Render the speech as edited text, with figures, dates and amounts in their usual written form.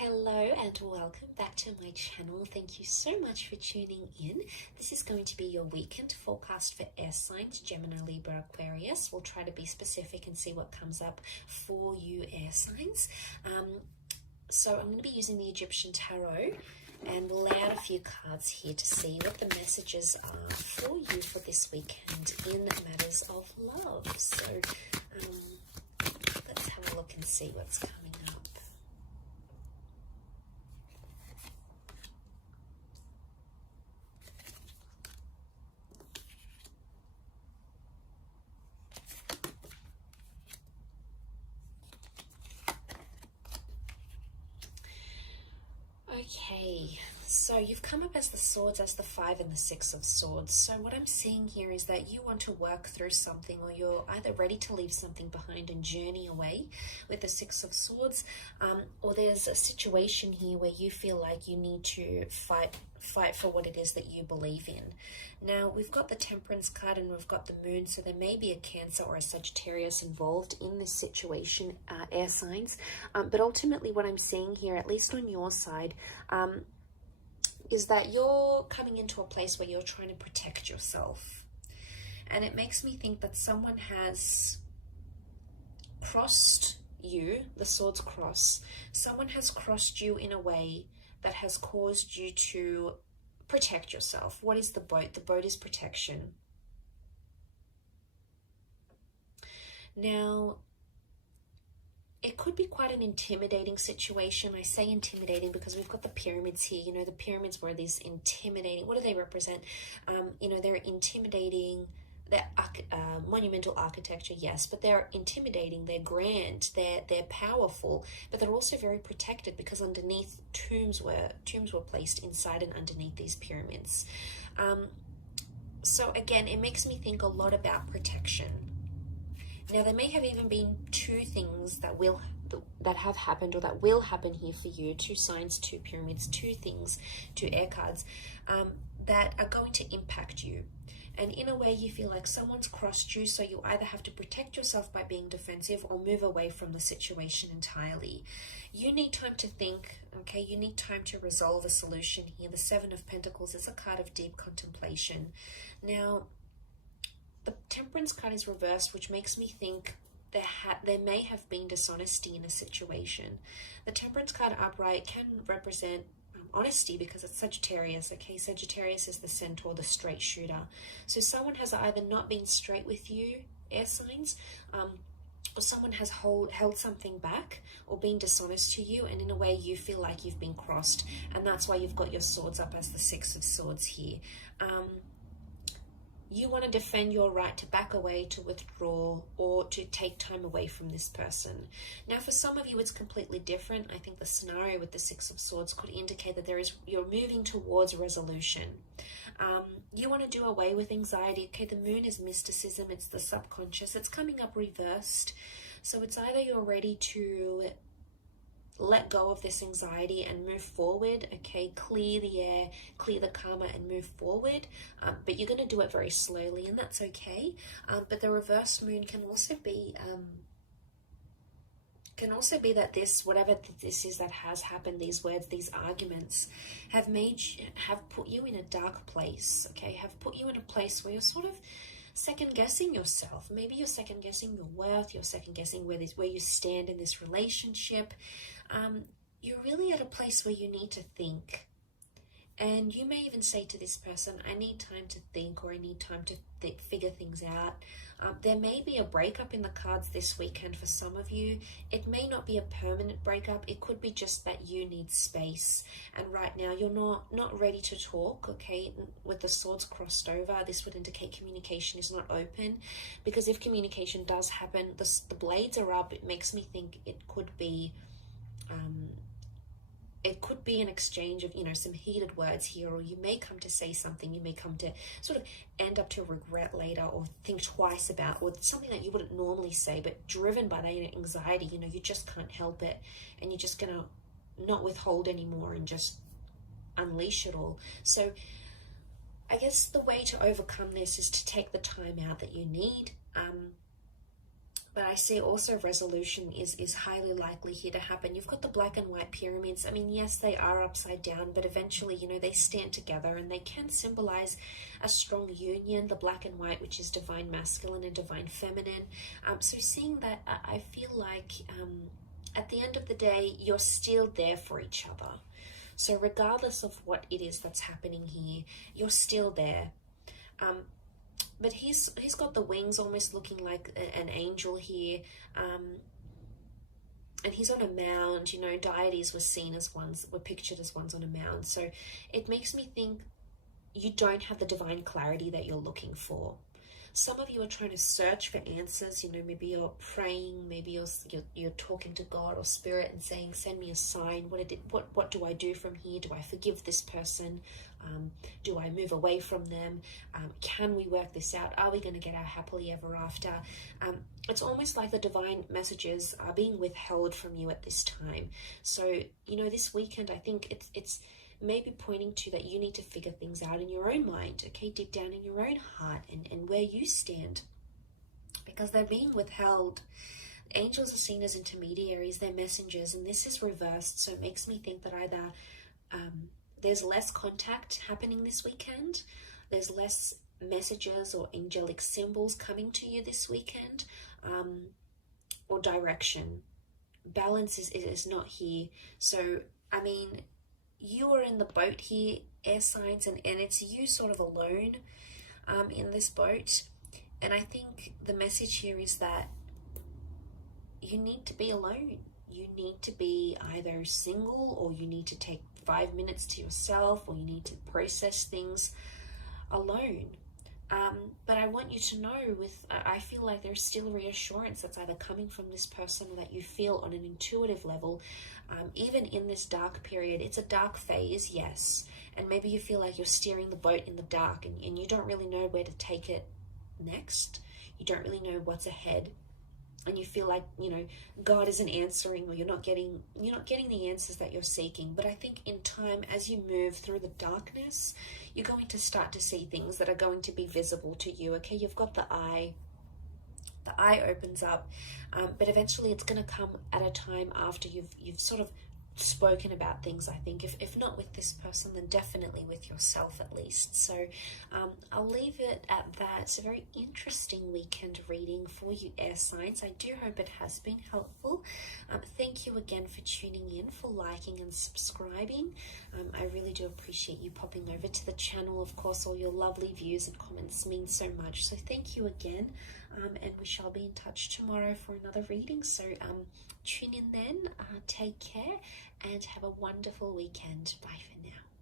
Hello and welcome back to my channel. Thank you so much for tuning in. This is going to be your weekend forecast for air signs, Gemini, Libra, Aquarius. We'll try to be specific and see what comes up for you air signs. So I'm going to be using the Egyptian Tarot and we'll lay out a few cards here to see what the messages are for you for this weekend in matters of love. So let's have a look and see what's coming up. Okay, so you've come up as the swords, as the 5 and the 6 of swords. So what I'm seeing here is that you want to work through something, or you're either ready to leave something behind and journey away with the 6 of swords, or there's a situation here where you feel like you need to fight for what it is that you believe in. Now, we've got the Temperance card and we've got the Moon, so there may be a Cancer or a Sagittarius involved in this situation, air signs. But ultimately what I'm seeing here, at least on your side, is that you're coming into a place where you're trying to protect yourself. And it makes me think that someone has crossed you, the swords cross. Someone has crossed you in a way that has caused you to protect yourself. What is the boat? The boat is protection. Now, it could be quite an intimidating situation. I say intimidating because we've got the pyramids here. You know, the pyramids were these intimidating, what do they represent? You know, they're intimidating. They're monumental architecture, yes, but they're intimidating, they're grand, they're powerful, but they're also very protected because underneath tombs were placed inside and underneath these pyramids. So again, it makes me think a lot about protection. Now, there may have even been two things that have happened or that will happen here for you, 2 signs, 2 pyramids, 2 things, 2 air cards, that are going to impact you. And in a way, you feel like someone's crossed you, so you either have to protect yourself by being defensive or move away from the situation entirely. You need time to think, okay? You need time to resolve a solution here. The 7 of Pentacles is a card of deep contemplation. Now, the Temperance card is reversed, which makes me think there may have been dishonesty in a situation. The Temperance card upright can represent honesty because it's Sagittarius, okay? Sagittarius is the centaur, the straight shooter. So someone has either not been straight with you, air signs, or someone has held something back or been dishonest to you, and in a way you feel like you've been crossed, and that's why you've got your swords up as the 6 of swords here. You want to defend your right to back away, to withdraw, or to take time away from this person. Now, for some of you, it's completely different. I think the scenario with the 6 of swords could indicate that you're moving towards resolution. You want to do away with anxiety. Okay, the Moon is mysticism. It's the subconscious. It's coming up reversed. So it's either you're ready to let go of this anxiety and move forward, okay, clear the air, clear the karma and move forward, but you're going to do it very slowly, and that's okay. But the reversed Moon can also be that this, whatever this is that has happened, these words, these arguments have put you in a dark place, okay, have put you in a place where you're sort of second guessing yourself. Maybe you're second guessing your worth, you're second guessing where you stand in this relationship. You're really at a place where you need to think. And you may even say to this person, I need time to think, or I need time to figure things out. There may be a breakup in the cards this weekend for some of you. It may not be a permanent breakup. It could be just that you need space. And right now you're not ready to talk, okay? With the swords crossed over, this would indicate communication is not open. Because if communication does happen, the blades are up. It makes me think it could be an exchange of, you know, some heated words here, or you may come to say something, you may come to sort of end up to regret later or think twice about, or something that you wouldn't normally say, but driven by that anxiety, you know, you just can't help it, and you're just gonna not withhold anymore and just unleash it all. So I guess the way to overcome this is to take the time out that you need. But I see also resolution is highly likely here to happen. You've got the black and white pyramids. I mean, yes, they are upside down, but eventually, you know, they stand together and they can symbolize a strong union, the black and white, which is divine masculine and divine feminine. So seeing that, I feel like at the end of the day, you're still there for each other. So regardless of what it is that's happening here, you're still there. But he's got the wings almost looking like an angel here. And he's on a mound, you know, deities were pictured as ones on a mound. So it makes me think you don't have the divine clarity that you're looking for. Some of you are trying to search for answers. You know, maybe you're praying, maybe you're talking to God or Spirit and saying, send me a sign. What do I do from here? Do I forgive this person? Do I move away from them? Can we work this out? Are we going to get our happily ever after? It's almost like the divine messages are being withheld from you at this time. So, you know, this weekend, I think it's maybe pointing to that you need to figure things out in your own mind, okay? Dig down in your own heart and where you stand, because they're being withheld. Angels are seen as intermediaries, they're messengers, and this is reversed. So it makes me think that either there's less contact happening this weekend, there's less messages or angelic symbols coming to you this weekend, or direction. Balance is not here. So, I mean, you are in the boat here, air signs, and it's you sort of alone in this boat. And I think the message here is that you need to be alone. You need to be either single, or you need to take 5 minutes to yourself, or you need to process things alone. But I want you to know, I feel like there's still reassurance that's either coming from this person, or that you feel on an intuitive level. Even in this dark period, it's a dark phase, yes, and maybe you feel like you're steering the boat in the dark, and you don't really know where to take it next. You don't really know what's ahead, and you feel like, you know, God isn't answering, or you're not getting the answers that you're seeking. But I think in time, as you move through the darkness, you're going to start to see things that are going to be visible to you. Okay, you've got the eye opens up, but eventually it's going to come at a time after you've sort of spoken about things. I think if not with this person, then definitely with yourself at least. So I'll leave it at that. It's a very interesting weekend reading for you, air signs. I do hope it has been helpful. Thank you again for tuning in, for liking and subscribing. I really do appreciate you popping over to the channel. Of course, all your lovely views and comments mean so much, so thank you again. And we shall be in touch tomorrow for another reading. So tune in then, take care, and have a wonderful weekend. Bye for now.